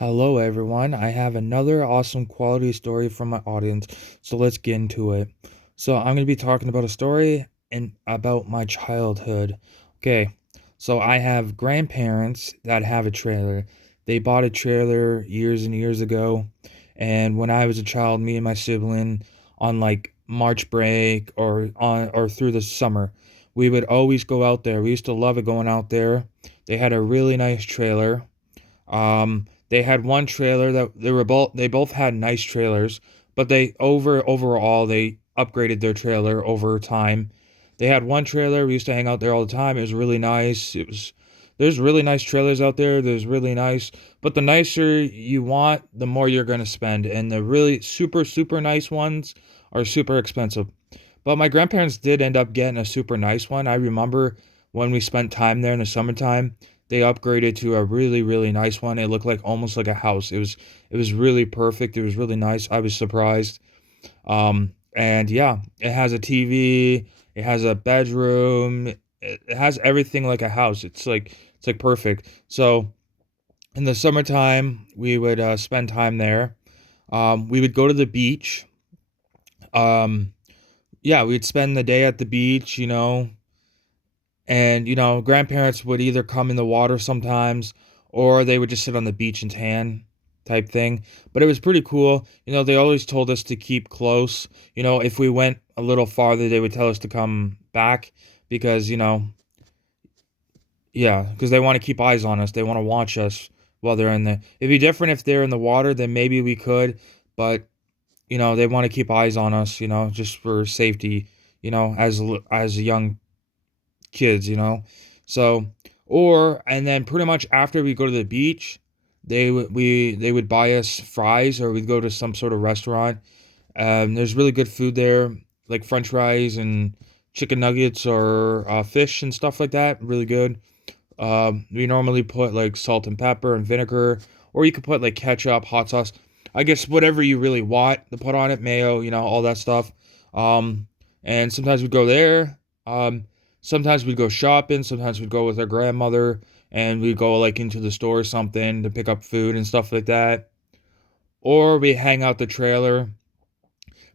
Hello, everyone. I have another awesome quality story from my audience, so let's get into it. So, I'm going to be talking about a story and about my childhood. Okay, so I have grandparents that have a trailer. They bought a trailer years and years ago, and when I was a child, me and my sibling on like March break or through the summer, we would always go out there. We used to love it going out there. They had a really nice trailer. They had one trailer that they both had nice trailers, but overall they upgraded their trailer over time. They had one trailer, we used to hang out there all the time. It was really nice. There's really nice trailers out there. There's really nice, but the nicer you want, the more you're going to spend, and the really super nice ones are super expensive. But my grandparents did end up getting a super nice one. I remember when we spent time there in the summertime, they upgraded to a really nice one. It looked like almost like a house. It was really perfect. It was really nice. I was surprised. And yeah, it has a TV, it has a bedroom, it has everything like a house. It's like perfect. So in the summertime, we would spend time there. We would go to the beach. Um, yeah, we'd spend the day at the beach, and grandparents would either come in the water sometimes or they would just sit on the beach and tan type thing. But it was pretty cool. They always told us to keep close. If we went a little farther, they would tell us to come back because, yeah, because they want to keep eyes on us. They want to watch us while they're in there. It'd be different if they're in the water, then maybe we could, but they want to keep eyes on us, just for safety, as young kids. So, and then pretty much after we go to the beach, they would buy us fries, or we'd go to some sort of restaurant. There's really good food there, like French fries and chicken nuggets or fish and stuff like that. Really good. We normally put like salt and pepper and vinegar, or you could put like ketchup, hot sauce. I guess whatever you really want to put on it, mayo, all that stuff. Um, and sometimes we'd go there. Sometimes we'd go shopping. Sometimes we'd go with our grandmother, and we'd go like into the store or something to pick up food and stuff like that. Or we hang out the trailer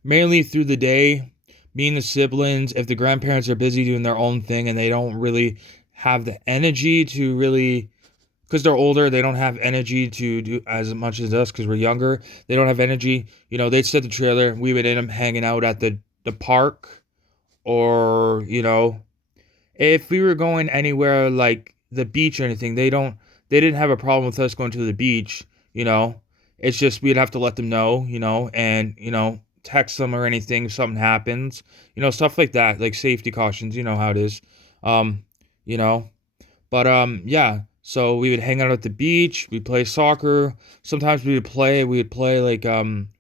mainly through the day. Me and the siblings, if the grandparents are busy doing their own thing and they don't really have the energy to really, because they're older, they don't have energy to do as much as us because we're younger. They don't have energy. They'd set the trailer. We would end up hanging out at the park, or if we were going anywhere like the beach or anything, they didn't have a problem with us going to the beach. You know, it's just we'd have to let them know. And text them or anything if something happens. Stuff like that, like safety cautions. You know how it is. Um, you know, but yeah. So we would hang out at the beach. We'd play soccer. Sometimes We would play like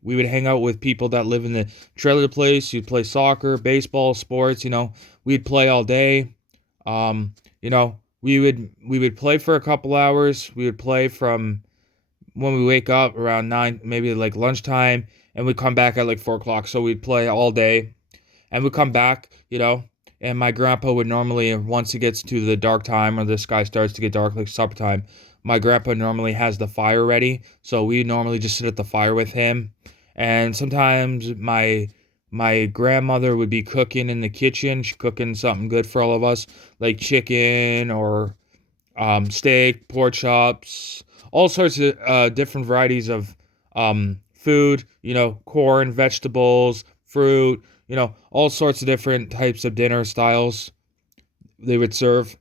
we would hang out with people that live in the trailer place. You'd play soccer, baseball, sports. We'd play all day. We would play for a couple hours. We would play from when we wake up around 9, maybe like lunchtime, and we'd come back at like 4 o'clock. So we'd play all day, and we'd come back. And my grandpa would normally, once it gets to the dark time or the sky starts to get dark, like supper time, my grandpa normally has the fire ready. So we normally just sit at the fire with him. And sometimes my grandmother would be cooking in the kitchen. She's cooking something good for all of us, like chicken or steak, pork chops, all sorts of different varieties of food. Corn, vegetables, fruit. All sorts of different types of dinner styles they would serve.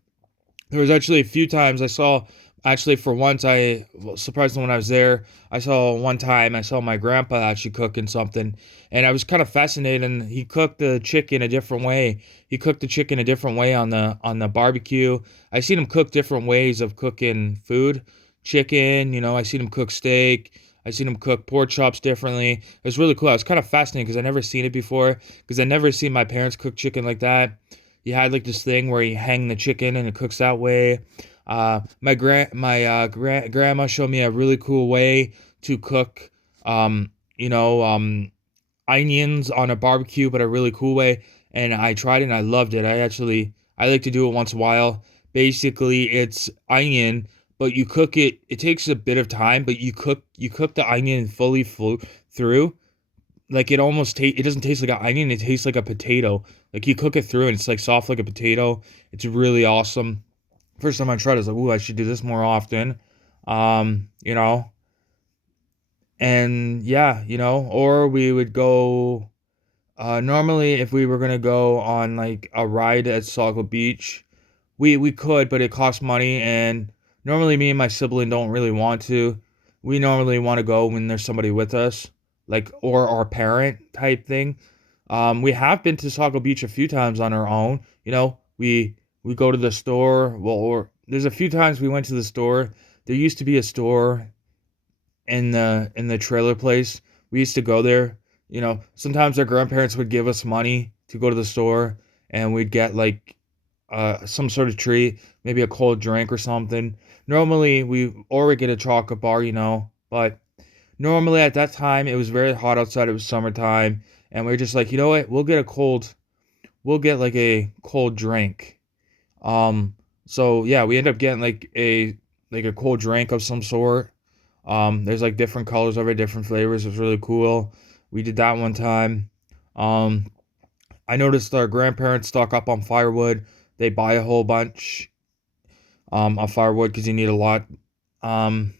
There was actually a few times I saw, actually for once I was surprised when I was there. I saw one time I saw my grandpa actually cooking something, and I was kind of fascinated. And he cooked the chicken a different way. He cooked the chicken a different way on the barbecue. I seen him cook different ways of cooking food, chicken. I seen him cook steak. I seen him cook pork chops differently. It was really cool. I was kind of fascinated because I never seen it before. Because I never seen my parents cook chicken like that. You had like this thing where you hang the chicken and it cooks that way. My grandma showed me a really cool way to cook, um, you know, um, onions on a barbecue, but a really cool way. And I tried it and I loved it. I like to do it once in a while. Basically, it's onion, but you cook it. It takes a bit of time, but you cook the onion fully through. Like it doesn't taste like an onion. It tastes like a potato. Like you cook it through, and it's like soft like a potato. It's really awesome. First time I tried it, I was like, "Ooh, I should do this more often." You know, and yeah, or we would go. Normally, if we were gonna go on like a ride at Sago Beach, we could, but it costs money, and normally me and my sibling don't really want to. We normally want to go when there's somebody with us, like or our parent type thing. We have been to Sago Beach a few times on our own. We go to the store. Well, or there's a few times we went to the store. There used to be a store in the trailer place. We used to go there. Sometimes our grandparents would give us money to go to the store, and we'd get like some sort of treat, maybe a cold drink or something. Normally we get a chocolate bar, but normally at that time it was very hot outside. It was summertime, and we are just like, you know what? We'll get like a cold drink. Um, so yeah, we end up getting like a cold drink of some sort. There's like different colors of it, different flavors. It was really cool. We did that one time. Um, I noticed our grandparents stock up on firewood. They buy a whole bunch of firewood because you need a lot. Um,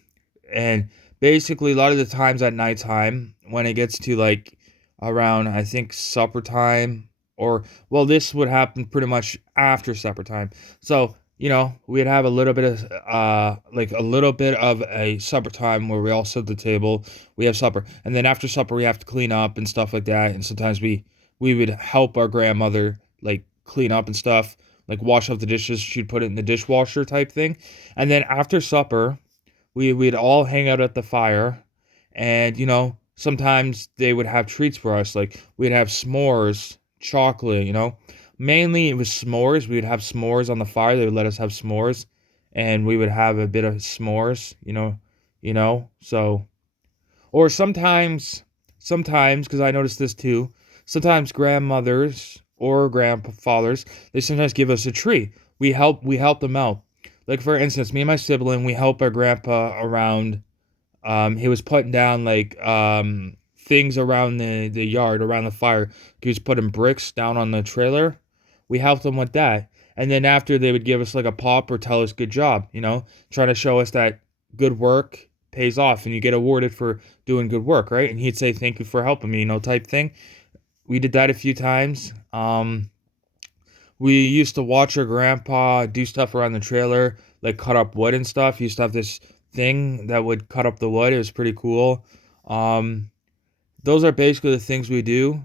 and basically, a lot of the times at nighttime, when it gets to like around, I think, supper time, or well, this would happen pretty much after supper time. So, we'd have a little bit of like a little bit of a supper time where we all sit at the table, we have supper, and then after supper we have to clean up and stuff like that. And sometimes we would help our grandmother like clean up and stuff, like wash up the dishes. She'd put it in the dishwasher type thing. And then after supper, we'd all hang out at the fire, and sometimes they would have treats for us. Like we'd have s'mores, chocolate. Mainly it was s'mores. We would have s'mores on the fire. They would let us have s'mores, and we would have a bit of s'mores. So, or sometimes, because I noticed this too, sometimes grandmothers or grandfathers, they sometimes give us a tree. We help them out. Like for instance, me and my sibling, we help our grandpa around. He was putting down like things around the yard, around the fire. He was putting bricks down on the trailer. We helped him with that. And then after they would give us like a pop or tell us good job, trying to show us that good work pays off and you get awarded for doing good work, right? And he'd say thank you for helping me, type thing. We did that a few times. We used to watch our grandpa do stuff around the trailer, like cut up wood and stuff. He used to have this thing that would cut up the wood. It was pretty cool. Um, those are basically the things we do.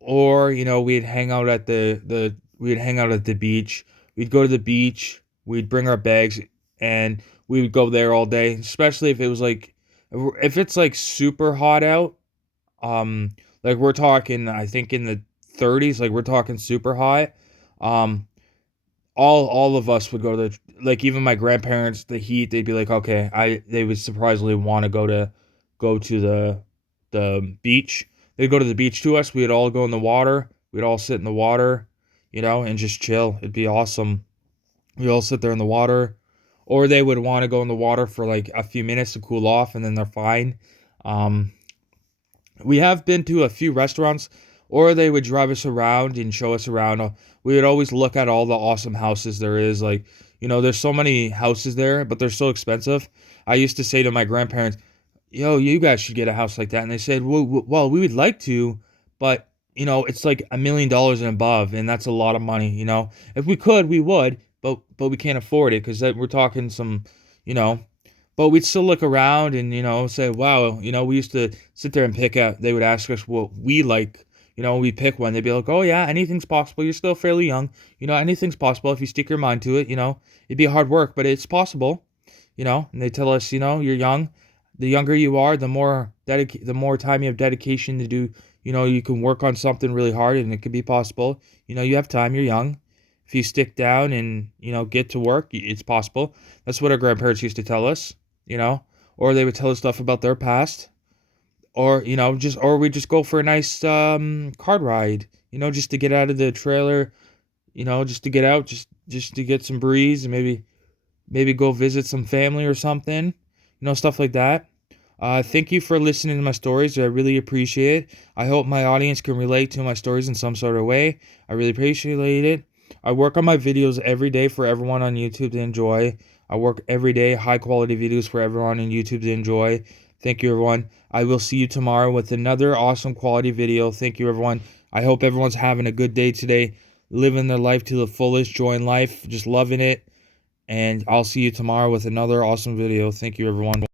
Or, we'd hang out at the beach. We'd go to the beach, we'd bring our bags, and we would go there all day, especially if it's like super hot out. Like we're talking, I think in the 30s, like we're talking super hot. Um, all of us would go to like even my grandparents, the heat, they'd be like, okay, they would surprisingly want to go to the beach. They'd go to the beach to us. We'd all go in the water. We'd all sit in the water, and just chill. It'd be awesome. We all sit there in the water, or they would want to go in the water for like a few minutes to cool off, and then they're fine. Um, we have been to a few restaurants, or they would drive us around and show us around. We would always look at all the awesome houses there is. Like, there's so many houses there, but they're so expensive. I used to say to my grandparents, yo, you guys should get a house like that. And they said, well, we would like to, but, it's like $1 million and above, and that's a lot of money. If we could, we would, but we can't afford it because we're talking some, you know, but we'd still look around and, say, wow, we used to sit there and pick out, they would ask us what we like. We pick one. They'd be like, oh, yeah, anything's possible. You're still fairly young. Anything's possible if you stick your mind to it. It'd be hard work, but it's possible. And they tell us, you're young. The younger you are, the more time you have dedication to do. You can work on something really hard and it could be possible. You have time. You're young. If you stick down and, get to work, it's possible. That's what our grandparents used to tell us, or they would tell us stuff about their past, or, or we just go for a nice card ride, just to get out of the trailer, just to get out, just to get some breeze and maybe go visit some family or something, stuff like that. Thank you for listening to my stories. I really appreciate it. I hope my audience can relate to my stories in some sort of way. I really appreciate it. I work on my videos every day for everyone on YouTube to enjoy. I work every day, high quality videos for everyone on YouTube to enjoy. Thank you, everyone. I will see you tomorrow with another awesome quality video. Thank you, everyone. I hope everyone's having a good day today, living their life to the fullest, enjoying life, just loving it. And I'll see you tomorrow with another awesome video. Thank you, everyone.